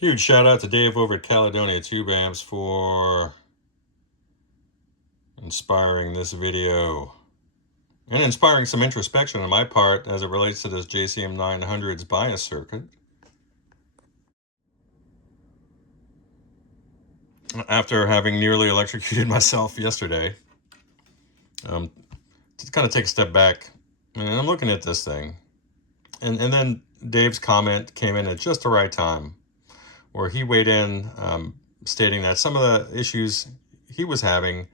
Huge shout out to Dave over at Caledonia Tube Amps for inspiring this video and inspiring some introspection on my part as it relates to this JCM900's bias circuit. After having nearly electrocuted myself yesterday, to kind of take a step back, and I'm looking at this thing, and then Dave's comment came in at just the right time, where he weighed in, stating that some of the issues he was having,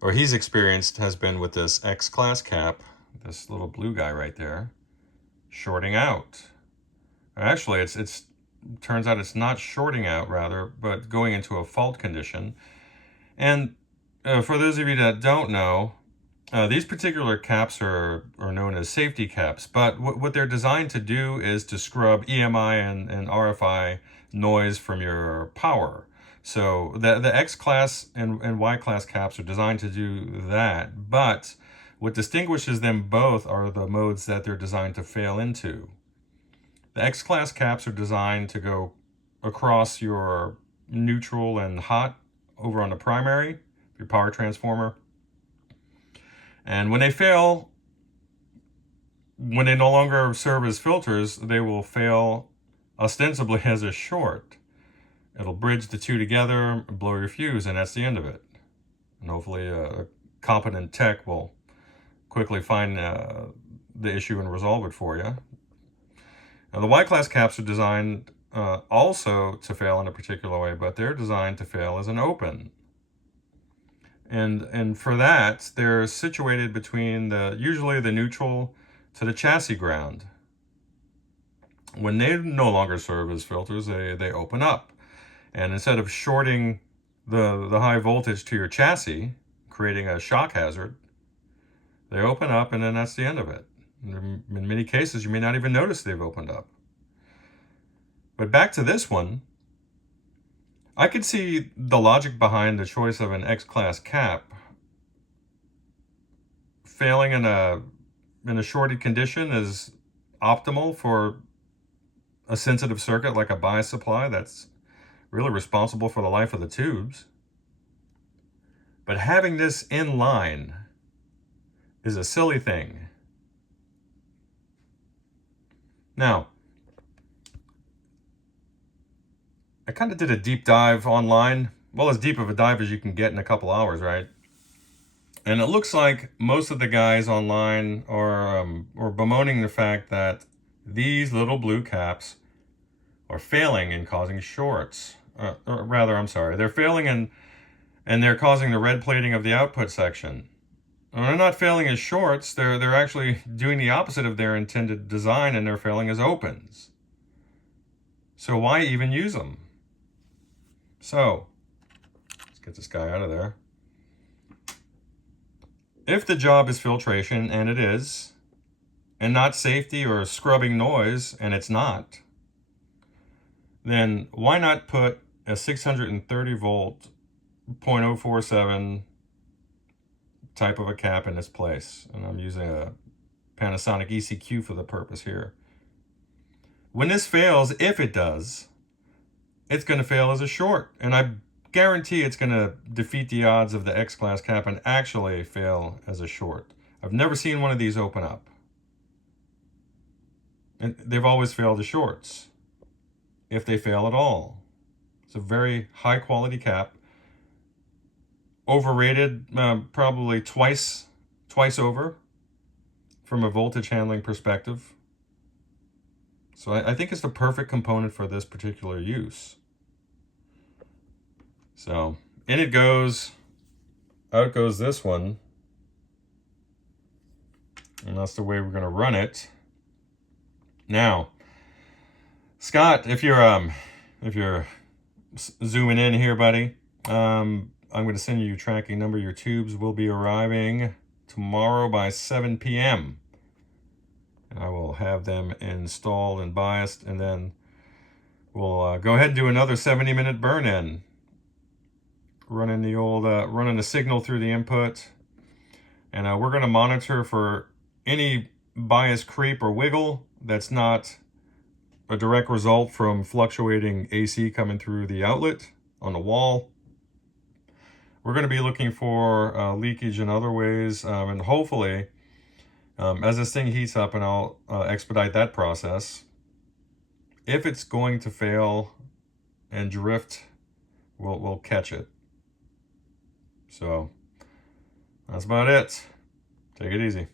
or he's experienced, has been with this X-class cap, this little blue guy right there, shorting out. Actually, it turns out it's not shorting out, rather, but going into a fault condition. And for those of you that don't know, these particular caps are known as safety caps, but what they're designed to do is to scrub EMI and RFI noise from your power. So the X-class and Y-class caps are designed to do that, but what distinguishes them both are the modes that they're designed to fail into. The X-class caps are designed to go across your neutral and hot over on the primary, your power transformer. And when they fail, when they no longer serve as filters, they will fail ostensibly as a short. It'll bridge the two together, blow your fuse, and that's the end of it. And hopefully a competent tech will quickly find the issue and resolve it for you. Now, the Y-class caps are designed also to fail in a particular way, but they're designed to fail as an open. And for that, they're situated between usually the neutral to the chassis ground. When they no longer serve as filters, they open up. And instead of shorting the high voltage to your chassis, creating a shock hazard, they open up, and then that's the end of it. In many cases, you may not even notice they've opened up. But back to this one, I could see the logic behind the choice of an X-class cap. Failing in a shorted condition is optimal for a sensitive circuit like a bias supply that's really responsible for the life of the tubes. But having this in line is a silly thing. Now, I kind of did a deep dive online, well, as deep of a dive as you can get in a couple hours, right? And it looks like most of the guys online are bemoaning the fact that these little blue caps are failing and causing shorts. Or rather, I'm sorry, they're failing and they're causing the red plating of the output section. And they're not failing as shorts, they're actually doing the opposite of their intended design, and they're failing as opens. So why even use them? So, let's get this guy out of there. If the job is filtration, and it is, and not safety or scrubbing noise, and it's not, then why not put a 630 volt 0.047 type of a cap in its place? And I'm using a Panasonic ECQ for the purpose here. When this fails, if it does, it's going to fail as a short, and I guarantee it's going to defeat the odds of the X-class cap and actually fail as a short. I've never seen one of these open up, and they've always failed as shorts, if they fail at all. It's a very high quality cap, overrated, probably twice over from a voltage handling perspective. So I think it's the perfect component for this particular use. So in it goes, out goes this one, and that's the way we're going to run it. Now, Scott, if you're zooming in here, buddy, I'm going to send you your tracking number. Your tubes will be arriving tomorrow by 7 p.m. I will have them installed and biased, and then we'll go ahead and do another 70-minute burn-in. Running the old, running the signal through the input, and we're going to monitor for any bias creep or wiggle that's not a direct result from fluctuating AC coming through the outlet on the wall. We're going to be looking for leakage in other ways, and hopefully, as this thing heats up, and I'll expedite that process, if it's going to fail and drift, we'll catch it. So that's about it. Take it easy.